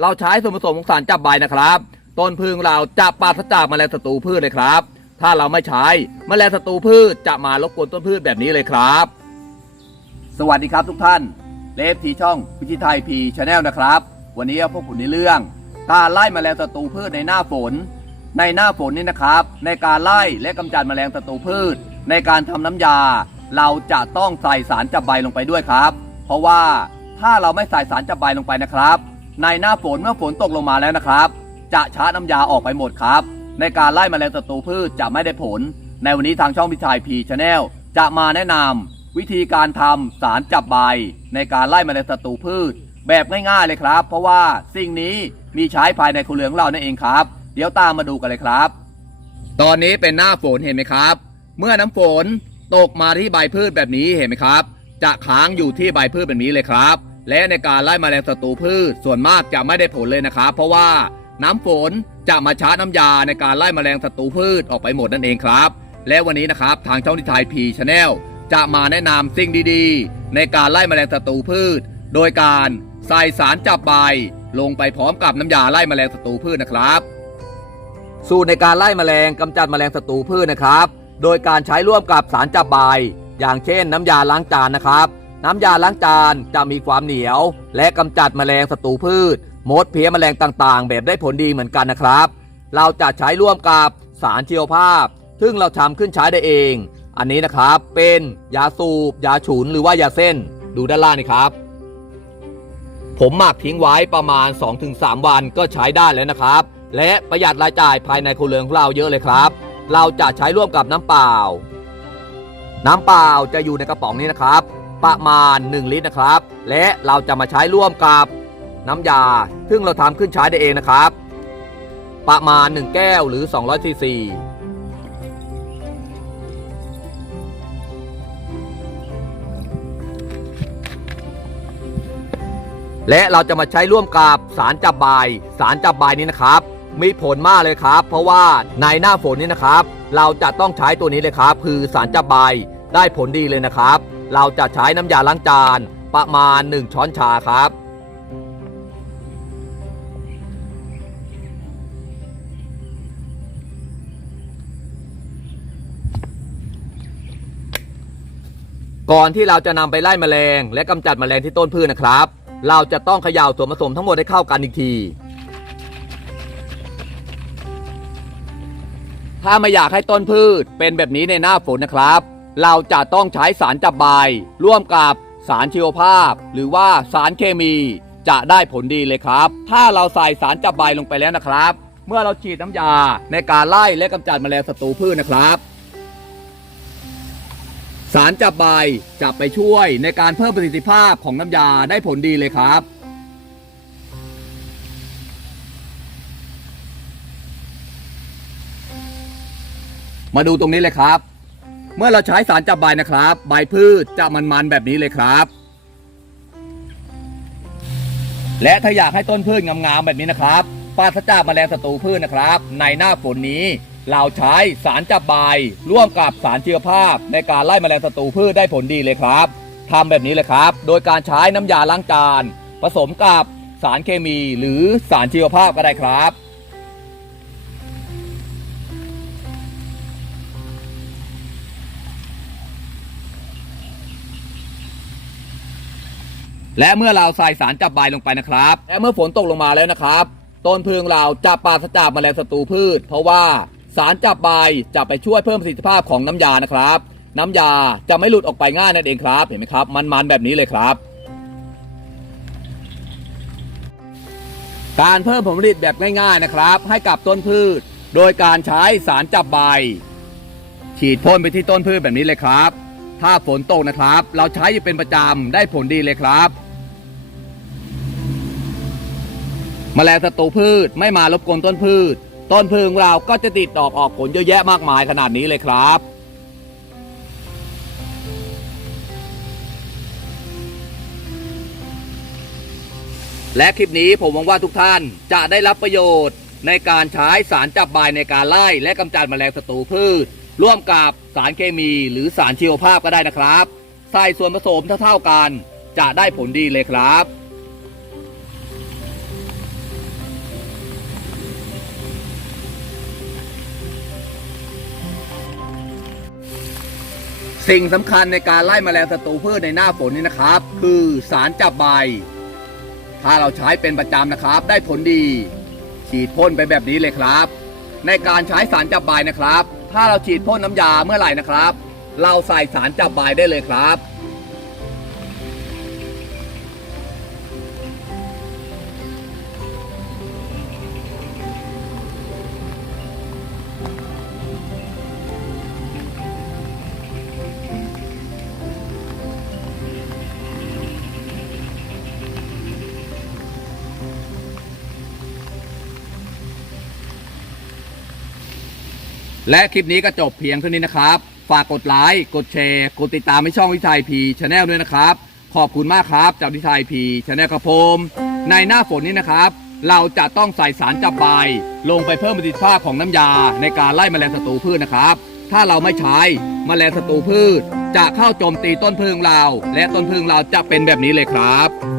เราใช้ส่วนผสมของสารจับใบนะครับ ต้นพึ่งเราจะปราศจากแมลงศัตรูพืชเลยครับ ถ้าเราไม่ใช้แมลงศัตรูพืชจะมารบกวนต้นพืชแบบนี้เลยครับ สวัสดีครับทุกท่านเลฟทีช่องพิชิตไทยพีชาแนลนะครับ วันนี้พวกผมในเรื่อง การไล่แมลงศัตรูพืชในหน้าฝน ในหน้าฝนนี่นะครับ ในการไล่และกำจัดแมลงศัตรูพืช ในการทำน้ำยา เราจะต้องใส่สารจับใบลงไปด้วยครับ เพราะว่าถ้าเราไม่ใส่สารจับใบลงไปนะครับ ในหน้าฝนเมื่อฝนตกลงมาแล้วนะครับ จะช้าน้ำยาออกไปหมดครับ ในการไล่แมลงศัตรูพืชจะไม่ได้ผล ในวันนี้ทางช่องพิชัยพีชาแนลจะมาแนะนำวิธีการทำสารจับใบ ในการไล่แมลงศัตรูพืช แบบง่ายๆเลยครับ เพราะว่าสิ่งนี้มีใช้ภายในครัวเรือนของเรานั่นเองครับ เดี๋ยวตามมาดูกันเลยครับ ตอนนี้เป็นหน้าฝนเห็นไหมครับ เมื่อน้ำฝนตกมาที่ใบพืชแบบนี้เห็นไหมครับ จะค้างอยู่ที่ใบพืชแบบนี้เลยครับ และในการไล่แมลงศัตรูพืชส่วนมากจะไม่ได้ผลเลยนะครับ เพราะว่าน้ำฝนจะมาชาร์จน้ำยาในการไล่แมลงศัตรูพืชออกไปหมดนั่นเองครับ และวันนี้นะครับทางช่องทิทายพีชาแนลจะมาแนะนำสิ่งดีๆ ในการไล่แมลงศัตรูพืช โดยการใส่สารจับใบ ลงไปพร้อมกับน้ำยาไล่แมลงศัตรูพืชนะครับ สูตรในการไล่แมลงกำจัดแมลงศัตรูพืชนะครับ โดยการใช้ร่วมกับสารจับใบ อย่างเช่น น้ำยาล้างจานนะครับ น้ำยาล้างจานจะมีความเหนียว และกำจัดแมลงศัตรูพืช มดเพี้ยแมลงต่างๆ แบบได้ผลดีเหมือนกันนะครับ เราจะใช้ร่วมกับสารชีวภาพ ซึ่งเราทำขึ้นใช้ได้เอง อันนี้นะครับเป็นยาสูบ ยาฉุนหรือว่ายาเส้น ดูด้านล่างนี่ครับ ผมหมักทิ้งไว้ประมาณ 2-3 วันก็ใช้ได้แล้วนะครับ และประหยัดรายจ่ายภายในครัวเรือนของเราเยอะเลยครับ เราจะใช้ร่วมกับน้ำเปล่า น้ำเปล่าจะอยู่ในกระป๋องนี้นะครับ ประมาณ 1 ลิตรนะครับ และเราจะมาใช้ร่วมกับน้ำยา ซึ่งเราทำขึ้นใช้ได้เองนะครับ ประมาณ 1 แก้วหรือ 200ซีซีและเราจะมาใช้ร่วมกับสารจับใบสารจับใบนี้นะครับ มีผลมากเลยครับ เพราะว่าในหน้าฝนนี้นะครับ เราจะต้องใช้ตัวนี้เลยครับ คือสารจับใบได้ผลดีเลยนะครับ เราจะใช้น้ำยาล้างจานประมาณ 1 ช้อนชาครับ ก่อนที่เราจะนำไปไล่แมลง และกำจัดแมลงที่ต้นพืชนะครับ เราจะต้องเขย่าส่วนผสมทั้งหมดให้เข้ากันอีกทีถ้าไม่อยากให้ต้นพืชเป็นแบบนี้ในหน้าฝนนะครับ เราจะต้องใช้สารจับใบ ร่วมกับสารชีวภาพ หรือว่าสารเคมีจะได้ผลดีเลยครับ ถ้าเราใส่สารจับใบลงไปแล้วนะครับ เมื่อเราฉีดน้ำยาในการไล่และกำจัดแมลงศัตรูพืชนะครับ สารจับใบจะไปช่วยในการเพิ่มประสิทธิภาพของน้ำยาได้ผลดีเลยครับมาดูตรงนี้เลยครับ เมื่อเราใช้สารจับใบนะครับ ใบพืชจะมันๆแบบนี้เลยครับ และถ้าอยากให้ต้นพืชงามๆแบบนี้นะครับปราศจากแมลงศัตรูพืชนะครับ ในหน้าฝนนี้เราใช้สารจับใบร่วมกับสารชีวภาพ ในการไล่แมลงศัตรูพืชได้ผลดีเลยครับทำแบบนี้เลยครับ โดยการใช้น้ำยาล้างจาน ผสมกับสารเคมีหรือสารชีวภาพก็ได้ครับ และเมื่อเราใส่สารจับใบลงไปนะครับ และเมื่อฝนตกลงมาแล้วนะครับ ต้นพึ่งเราจะปราศจากแมลงศัตรูพืช เพราะว่าสารจับใบจะไปช่วยเพิ่มประสิทธิภาพของน้ำยานะครับ น้ำยาจะไม่หลุดออกไปง่ายนั่นเองครับ เห็นไหมครับ มันๆแบบนี้เลยครับ การเพิ่มผลผลิตแบบง่ายๆนะครับ ให้กับต้นพืช โดยการใช้สารจับใบ ฉีดพ่นไปที่ต้นพืชแบบนี้เลยครับ ถ้าฝนตกนะครับ เราใช้อยู่เป็นประจำได้ผลดีเลยครับ แมลงศัตรูพืชไม่มารบกวนต้นพืช ต้นพืชของเราก็จะติดดอกออกผลเยอะแยะมากมายขนาดนี้เลยครับ และคลิปนี้ผมหวังว่าทุกท่านจะได้รับประโยชน์ในการใช้สารจับใบในการไล่และกำจัดแมลงศัตรูพืช ร่วมกับสารเคมีหรือสารชีวภาพก็ได้นะครับ ใส่ส่วนผสมเท่าๆกัน จะได้ผลดีเลยครับ สิ่งสำคัญในการไล่แมลงศัตรูพืชในหน้าฝนนี่นะครับ คือสารจับใบ ถ้าเราใช้เป็นประจำนะครับ ได้ผลดี ฉีดพ่นไปแบบนี้เลยครับ ในการใช้สารจับใบนะครับ ถ้าเราฉีดพ่นน้ำยาเมื่อไหร่นะครับ เราใส่สารจับใบได้เลยครับ และคลิปนี้ก็จบเพียงเท่านี้นะครับ ฝากกดไลค์ กดแชร์ กดติดตามให้ช่องวิชัยพีชาแนลด้วยนะครับ ขอบคุณมากครับจากวิชัยพีชาแนลครับผม ในหน้าฝนนี้นะครับ เราจะต้องใส่สารจับใบ ลงไปเพิ่มประสิทธิภาพของน้ำยา ในการไล่แมลงศัตรูพืชนะครับ ถ้าเราไม่ใช้แมลงศัตรูพืช จะเข้าโจมตีต้นพึ่งเรา และต้นพึ่งเราจะเป็นแบบนี้เลยครับ